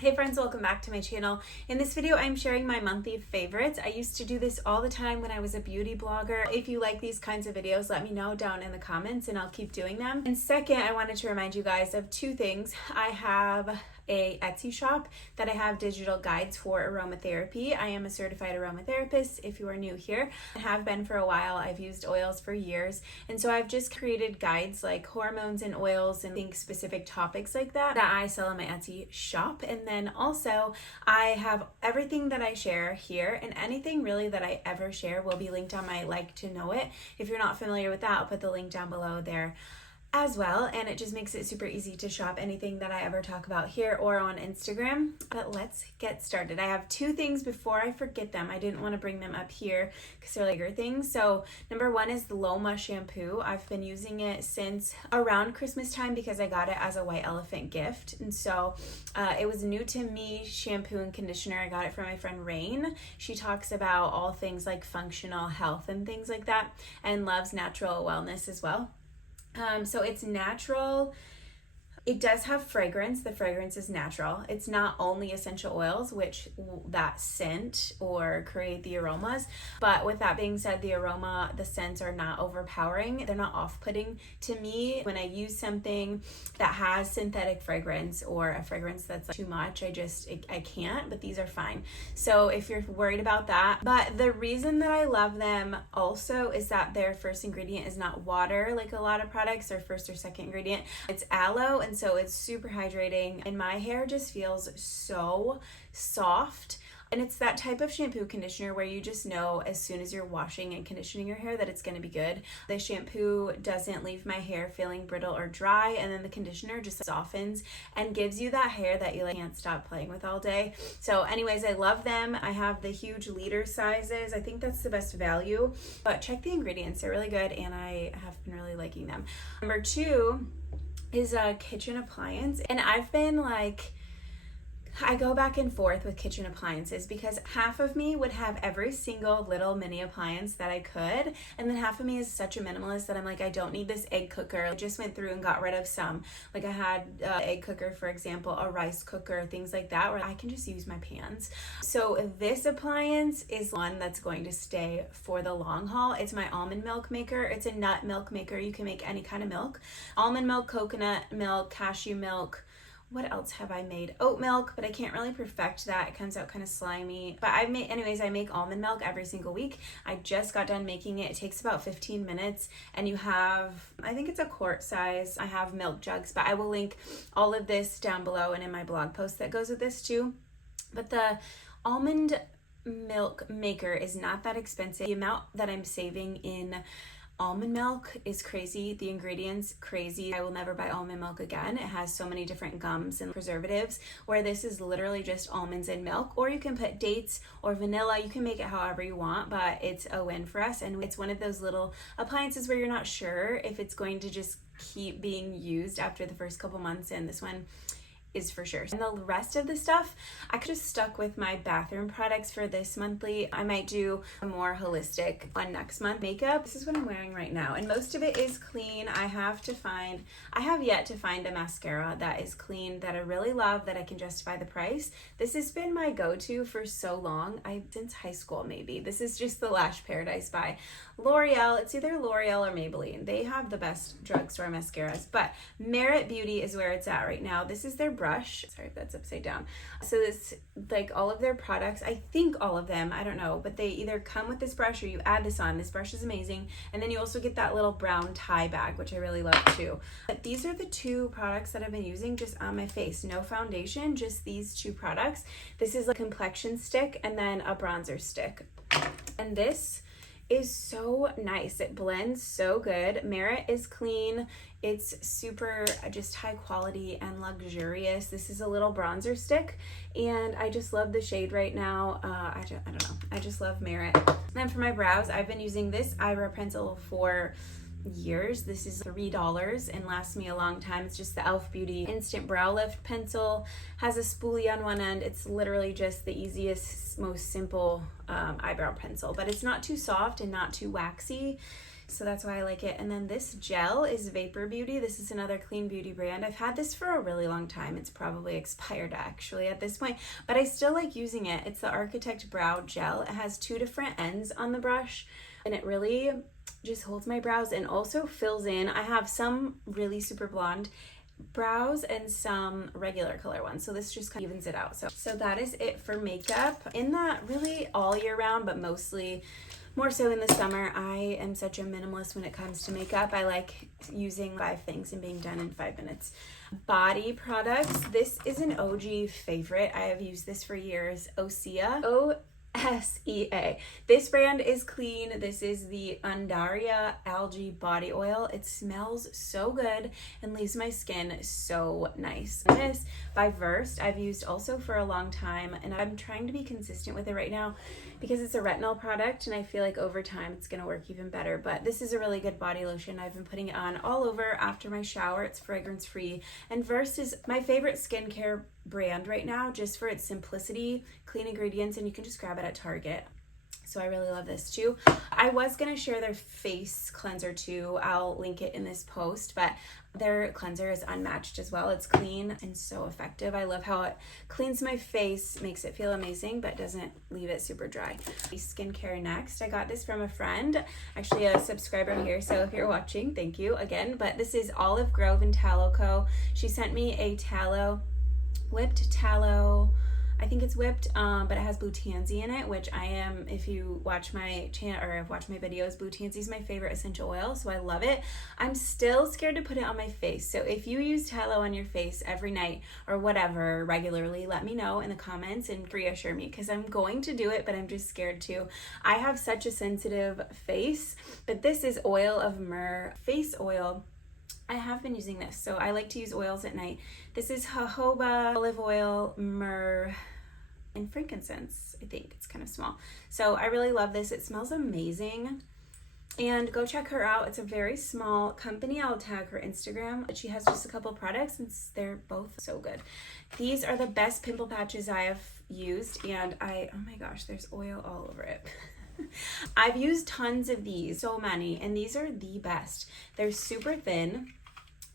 Hey friends, welcome back to my channel. In this video, I'm sharing my monthly favorites. I used to do this all the time when I was a beauty blogger. If you like these kinds of videos, let me know down in the comments and I'll keep doing them. And second, I wanted to remind you guys of two things. I have a Etsy shop that I have digital guides for aromatherapy. I am a certified aromatherapist if you are new here. I have been for a while. I've used oils for years. And so I've just created guides like hormones and oils and think specific topics like that I sell on my Etsy shop. And then also I have everything that I share here, and anything really that I ever share will be linked on my Like to Know It. If you're not familiar with that, I'll put the link down below there as well, and it just makes it super easy to shop anything that I ever talk about here or on Instagram. But let's get started. I have two things before I forget them. I didn't want to bring them up here because they're bigger things. So number one is the Loma shampoo. I've been using it since around Christmas time because I got it as a white elephant gift, and so it was new to me shampoo and conditioner. I got it from my friend Rain. She talks about all things like functional health and things like that, and loves natural wellness as well. So it's natural. It does have fragrance. The fragrance is natural. It's not only essential oils, which that scent or create the aromas. But with that being said, the scents are not overpowering. They're not off-putting to me. When I use something that has synthetic fragrance or a fragrance that's too much, I can't, but these are fine. So if you're worried about that, but the reason that I love them also is that their first ingredient is not water like a lot of products. Their first or second ingredient, it's aloe, and so it's super hydrating, and my hair just feels so soft. And it's that type of shampoo conditioner where you just know as soon as you're washing and conditioning your hair that it's going to be good. The shampoo doesn't leave my hair feeling brittle or dry, and then the conditioner just softens and gives you that hair that you can't stop playing with all day. So anyways, I love them. I have the huge liter sizes. I think that's the best value, but check the ingredients. They're really good, and I have been really liking them. Number two is a kitchen appliance, and I've been I go back and forth with kitchen appliances because half of me would have every single little mini appliance that I could, and then half of me is such a minimalist that I'm like, I don't need this egg cooker. I just went through and got rid of some. Like I had an egg cooker, for example, a rice cooker, things like that, where I can just use my pans. So this appliance is one that's going to stay for the long haul. It's my almond milk maker. It's a nut milk maker. You can make any kind of milk. Almond milk, coconut milk, cashew milk. What else have I made? Oat milk, but I can't really perfect that. It comes out kind of slimy. But I make almond milk every single week. I just got done making it. It takes about 15 minutes, and you have, I think it's a quart size. I have milk jugs, but I will link all of this down below and in my blog post that goes with this too. But the almond milk maker is not that expensive. The amount that I'm saving in almond milk is crazy. The ingredients, crazy. I will never buy almond milk again. It has so many different gums and preservatives, where this is literally just almonds and milk, or you can put dates or vanilla. You can make it however you want, but it's a win for us. And it's one of those little appliances where you're not sure if it's going to just keep being used after the first couple months, and this one is for sure. And the rest of the stuff, I could have stuck with my bathroom products for this monthly. I might do a more holistic one next month. Makeup, this is what I'm wearing right now, and most of it is clean. I have yet to find a mascara that is clean, that I really love, that I can justify the price. This has been my go-to for so long, since high school maybe. This is just the Lash Paradise by L'Oreal. It's either L'Oreal or Maybelline. They have the best drugstore mascaras, but Merit Beauty is where it's at right now. This is their brush. Sorry if that's upside down. So this, like all of their products, I think all of them, I don't know, but they either come with this brush or you add this on. This brush is amazing. And then you also get that little brown tie bag, which I really love too. But these are the two products that I've been using just on my face. No foundation, just these two products. This is a complexion stick and then a bronzer stick. And this is so nice. It blends so good. Merit is clean. It's super just high quality and luxurious. This is a little bronzer stick, and I just love the shade right now. I don't know. I just love Merit. And then for my brows, I've been using this eyebrow pencil for years. This is $3 and lasts me a long time. It's just the e.l.f. Beauty Instant Brow Lift Pencil. Has a spoolie on one end. It's literally just the easiest, most simple eyebrow pencil, but it's not too soft and not too waxy. so that's why I like it. And then this gel is Vapor Beauty. This is another clean beauty brand. I've had this for a really long time. It's probably expired actually at this point, but I still like using it. It's the Architect Brow Gel. It has 2 different ends on the brush, and it really just holds my brows and also fills in. I have some really super blonde brows and some regular color ones, so this just kind of evens it out. So that is it for makeup. In that, really all year round, but mostly more so in the summer, I am such a minimalist when it comes to makeup. I like using 5 things and being done in 5 minutes. Body products. This is an OG favorite. I have used this for years. Osea. OSEA. This brand is clean. This is the Undaria Algae Body Oil. It smells so good and leaves my skin so nice. This by Versed, I've used also for a long time, and I'm trying to be consistent with it right now because it's a retinol product, and I feel like over time it's going to work even better. But this is a really good body lotion. I've been putting it on all over after my shower. It's fragrance free, and Versed is my favorite skincare brand right now, just for its simplicity, clean ingredients, and you can just grab it at Target. So I really love this too. I was gonna share their face cleanser too. I'll link it in this post, but their cleanser is unmatched as well. It's clean and so effective. I love how it cleans my face, makes it feel amazing, but doesn't leave it super dry. Skincare next. I got this from a friend, actually a subscriber here, so if you're watching, thank you again. But this is Olive Grove and Tallow Co. She sent me a whipped tallow. I think it's whipped, but it has blue tansy in it, which I am, if you watch my channel or have watched my videos, blue tansy is my favorite essential oil, so I love it. I'm still scared to put it on my face, so if you use tallow on your face every night or whatever regularly, let me know in the comments and reassure me, because I'm going to do it, but I'm just scared to. I have such a sensitive face, but this is Oil of Myrrh face oil. I have been using this, so I like to use oils at night. This is jojoba, olive oil, myrrh, and frankincense. I think it's kind of small. So I really love this. It smells amazing. And go check her out. It's a very small company. I'll tag her Instagram. She has just a couple products and they're both so good. These are the best pimple patches I have used, and oh my gosh, there's oil all over it. I've used tons of these, so many, and these are the best. They're super thin.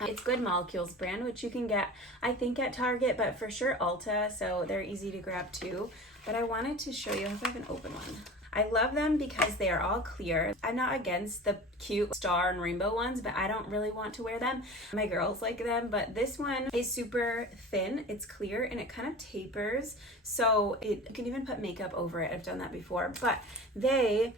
It's Good Molecules brand, which you can get, I think, at Target, but for sure Ulta, so they're easy to grab too. But I wanted to show you if I can open one. I love them because they are all clear. I'm not against the cute star and rainbow ones, but I don't really want to wear them. My girls like them, but this one is super thin. It's clear and it kind of tapers, so you can even put makeup over it. I've done that before, but they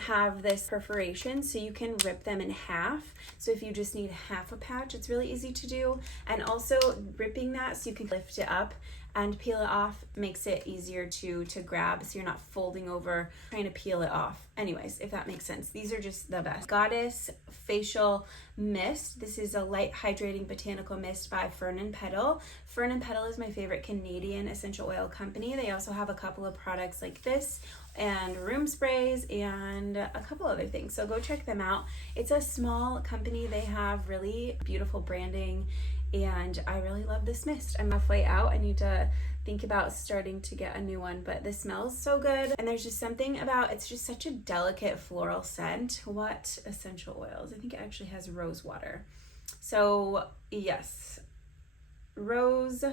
have this perforation so you can rip them in half. So if you just need half a patch, it's really easy to do. And also ripping that so you can lift it up and peel it off makes it easier to grab, so you're not folding over trying to peel it off. Anyways, if that makes sense, these are just the best. Goddess Facial Mist. This is a light hydrating botanical mist by Fern & Petal. Fern & Petal is my favorite Canadian essential oil company. They also have a couple of products like this and room sprays and a couple other things, so go check them out. It's a small company. They have really beautiful branding, and I really love this mist. I'm halfway out. I need to think about starting to get a new one, but this smells so good. And there's just something about, it's just such a delicate floral scent. What essential oils? I think it actually has rose water. So yes, rose,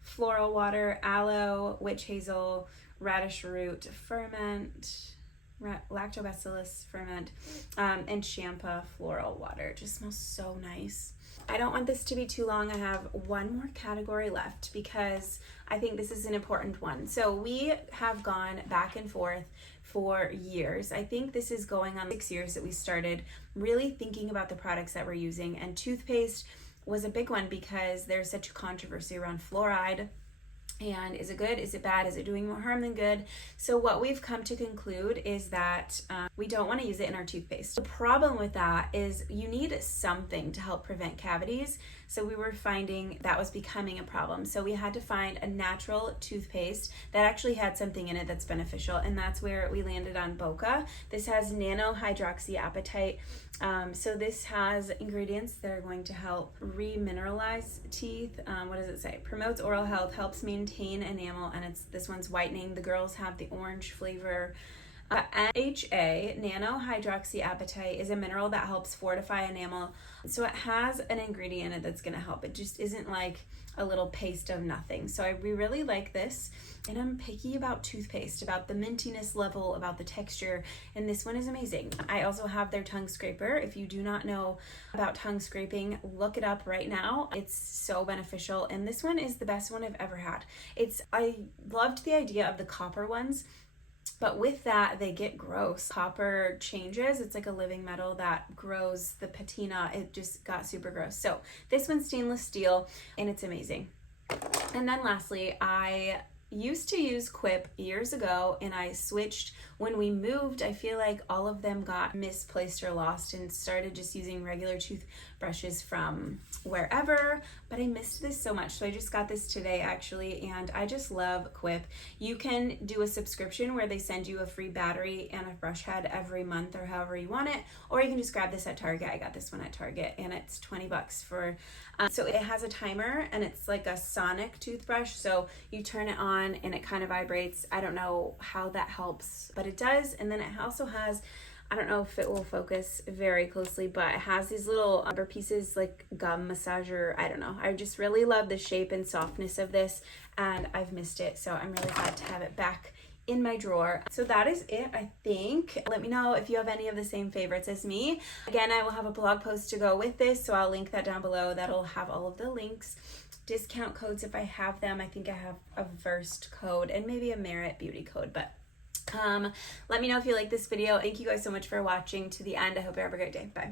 floral water, aloe, witch hazel, radish root ferment, lactobacillus ferment, and Shampoo floral water. It just smells so nice. I don't want this to be too long. I have one more category left because I think this is an important one. So we have gone back and forth for years. I think this is going on 6 years that we started really thinking about the products that we're using, and toothpaste was a big one because there's such a controversy around fluoride. And is it good? Is it bad? Is it doing more harm than good? So what we've come to conclude is that we don't want to use it in our toothpaste. The problem with that is you need something to help prevent cavities. So we were finding that was becoming a problem. So we had to find a natural toothpaste that actually had something in it that's beneficial, and that's where we landed on Boca. This has nanohydroxyapatite. So this has ingredients that are going to help remineralize teeth. What does it say? Promotes oral health, helps maintain enamel, and this one's whitening. The girls have the orange flavor. NHA, nano hydroxyapatite, is a mineral that helps fortify enamel. So it has an ingredient in it that's going to help. It just isn't like a little paste of nothing. So we really like this. And I'm picky about toothpaste, about the mintiness level, about the texture, and this one is amazing. I also have their tongue scraper. If you do not know about tongue scraping, look it up right now. It's so beneficial, and this one is the best one I've ever had. I loved the idea of the copper ones, but with that, they get gross. Copper changes. It's like a living metal that grows the patina. It just got super gross. So this one's stainless steel, and it's amazing. And then lastly, I used to use Quip years ago, and I switched when we moved. I feel like all of them got misplaced or lost and started just using regular toothbrushes from wherever, but I missed this so much. So I just got this today actually, and I just love Quip. You can do a subscription where they send you a free battery and a brush head every month or however you want it, or you can just grab this at Target. I got this one at Target, and it's $20 for so it has a timer, and it's like a sonic toothbrush, so you turn it on and it kind of vibrates. I don't know how that helps, but it does. And then it also has, I don't know if it will focus very closely, but it has these little rubber pieces like gum massager. I don't know. I just really love the shape and softness of this, and I've missed it, so I'm really glad to have it back in my drawer. So that is it, I think. Let me know if you have any of the same favorites as me. Again, I will have a blog post to go with this, so I'll link that down below. That'll have all of the links, discount codes if I have them. I think I have a Versed code and maybe a Merit Beauty code, but let me know if you like this video. Thank you guys so much for watching to the end. I hope you have a great day. Bye.